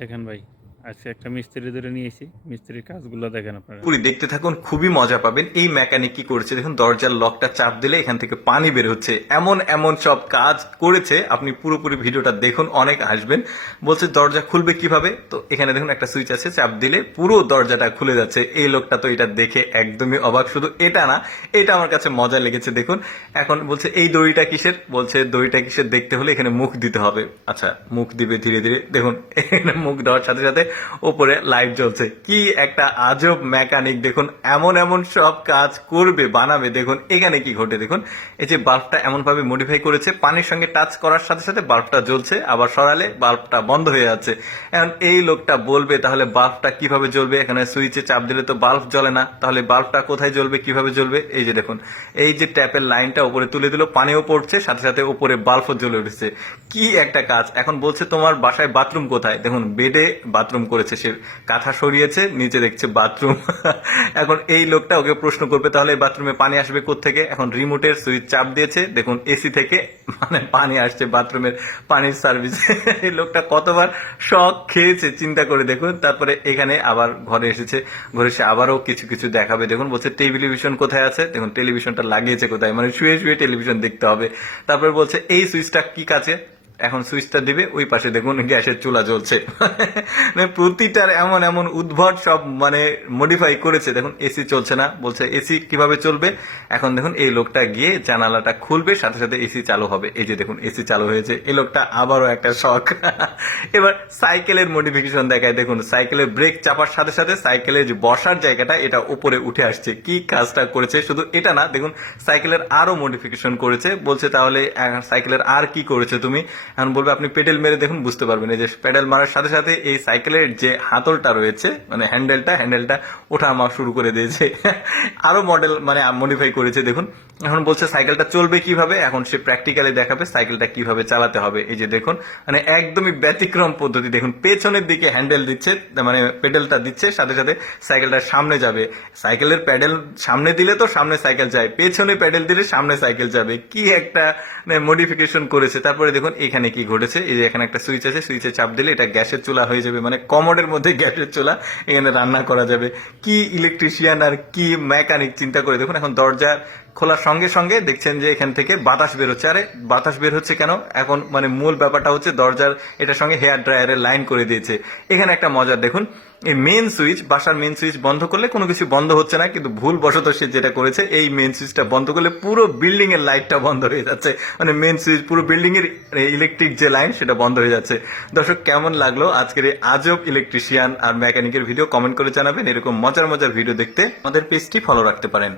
দেখেন ভাই, আজকে একটা মিস্ত্রি ধরে নিয়েছি। মিস্ত্রির কাজগুলো দেখেন আপনারা। পুরি দেখতে থাকুন, খুবই মজা পাবেন। এই মেকানিক কি করেছে দেখুন, দরজার লকটা চাপ দিলে এখান থেকে পানি বের হচ্ছে, এমন এমন সব কাজ করেছে। আপনি পুরোপুরি ভিডিওটা দেখুন, অনেক আসবেন। বলছে দরজা খুলবে কিভাবে, তো এখানে দেখুন একটা সুইচ আছে, চাপ দিলে পুরো দরজাটা খুলে যাচ্ছে। এই লোকটা তো এটা দেখে একদমই অবাক। শুধু এটা না, এটা আমার কাছে মজা লেগেছে। দেখুন এখন বলছে এই দড়িটা কিসের, বলছে দড়িটা কিসের দেখতে হলে এখানে মুখ দিতে হবে। আচ্ছা, মুখ দিবে ধীরে ধীরে। দেখুন এখানে মুখ দেওয়ার সাথে সাথে ওপরে লাইট জ্বলছে। কি একটা আজব মেকানিক দেখুন, এমন এমন সব কাজ করবে, বানাবে। দেখুন এখানে কি ঘটে, দেখুন এই যে বাল্বটা এমন ভাবে মডিফাই করেছে, পানির সঙ্গে টাচ করার সাথে সাথে বাল্বটা জ্বলছে, আবার সরালে বাল্বটা বন্ধ হয়ে যাচ্ছে। এখন এই লোকটা বলবে তাহলে বাল্বটা কিভাবে জ্বলবে। এখানে সুইচে চাপ দিলে তো বাল্ব জ্বলে না, তাহলে বাল্বটা কোথায় জ্বলবে, কিভাবে জ্বলবে। এই যে দেখুন, এই যে ট্যাপের লাইনটা উপরে তুলে দিল, পানিও পড়ছে, সাথে সাথে উপরে বাল্বও জ্বলে উঠেছে। কি একটা কাজ। এখন বলছে তোমার বাসায় বাথরুম কোথায়। দেখুন বেডে বাথরুম করেছে, সে কাঁথা সরিয়েছে, নিচে দেখছে বাথরুম। এখন এই লোকটা ওকে প্রশ্ন করবে তাহলে বাথরুমে পানি আসবে কোত্থেকে। এখন রিমোটের সুইচ চাপ দিয়েছে, দেখুন এসি থেকে মানে পানি আসছে বাথরুমের পানির সার্ভিস। এই লোকটা কতবার শখ খেয়েছে চিন্তা করে দেখুন। তারপরে এখানে আবার ঘরে এসেছে, ঘরে এসে আবারও কিছু কিছু দেখাবে। দেখুন বলছে টেলিভিশন কোথায় আছে, দেখুন টেলিভিশনটা লাগিয়েছে কোথায়, মানে শুয়ে শুয়ে টেলিভিশন দেখতে হবে। তারপরে বলছে এই সুইচটা কি কাছে, এখন সুইচটা দিবে, ওই পাশে দেখুন গ্যাসের চুলা জ্বলছে। মানে প্রতিটার এমন এমন উদ্ভট সব মানে মডিফাই করেছে। দেখুন এসি চলছে না, বলছে এসি কিভাবে চলবে। এখন দেখুন এই লোকটা গিয়ে জানালাটা খুলবে, সাথে সাথে এসি চালু হবে। এই যে দেখুন এসি চালু হয়েছে। এই লোকটা আবারও একটা শখ। এবার সাইকেলের মডিফিকেশন দেখায়। দেখুন সাইকেলের ব্রেক চাপার সাথে সাথে সাইকেলের যে বসার জায়গাটা এটা উপরে উঠে আসছে। কি কাজটা করেছে। শুধু এটা না, দেখুন সাইকেলের আরো মডিফিকেশন করেছে। বলছে তাহলে সাইকেলের আর কি করেছে তুমি। এখন বলবে আপনি পেডেল মেরে দেখুন, বুঝতে পারবেন। এই যে পেডেল মারার সাথে সাথে এই সাইকেলের যে হাতলটা রয়েছে, মানে হ্যান্ডেলটা ওঠা আমার শুরু করে দিয়েছে। আরো মডেল মানে মডিফাই করেছে দেখুন। এখন বলছে সাইকেলটা চলবে কিভাবে, এখন সে প্র্যাকটিক্যালি দেখাবে সাইকেলটা কিভাবে চালাতে হবে। এই যে দেখুন, মানে একদমই ব্যতিক্রম পদ্ধতি। দেখুন পেছনের দিকে হ্যান্ডেল দিচ্ছে, মানে পেডেলটা দিচ্ছে, সাথে সাথে সাইকেলটা সামনে যাবে। সাইকেলের প্যাডেল সামনে দিলে তো সামনে সাইকেল যায়, পেছনে প্যাডেল দিলে সামনে সাইকেল যাবে। কি একটা মডিফিকেশন করেছে। তারপরে দেখুন এখানে কি ঘটেছে। এই যে এখানে একটা সুইচ আছে, সুইচে চাপ দিলে এটা গ্যাসের চুলা হয়ে যাবে, মানে কমোডের মধ্যে গ্যাসের চুলা, এখানে রান্না করা যাবে। কি ইলেকট্রিশিয়ান আর কি মেকানিক চিন্তা করে দেখুন। এখন দরজা খোলার সঙ্গে সঙ্গে দেখছেন যে এখান থেকে বাতাস বের হচ্ছে। আরে বাতাস বের হচ্ছে কেন, এখন মানে মূল ব্যাপারটা হচ্ছে দরজার এটার সঙ্গে হেয়ার ড্রায়ারের লাইন করে দিয়েছে। এখানে একটা মজার দেখুন, এই মেন সুইচ, বাসার মেন সুইচ বন্ধ করলে কোনো কিছু বন্ধ হচ্ছে না, কিন্তু ভুল বশত সে যেটা করেছে, এই মেন সুইচটা বন্ধ করলে পুরো বিল্ডিং এর লাইটটা বন্ধ হয়ে যাচ্ছে। মানে মেন সুইচ, পুরো বিল্ডিং এর ইলেকট্রিক যে লাইন সেটা বন্ধ হয়ে যাচ্ছে। দর্শক কেমন লাগলো আজকের এই আজব ইলেকট্রিশিয়ান আর মেকানিকের ভিডিও, কমেন্ট করে জানাবেন। এরকম মজার মজার ভিডিও দেখতে আমাদের পেজটি ফলো রাখতে পারেন।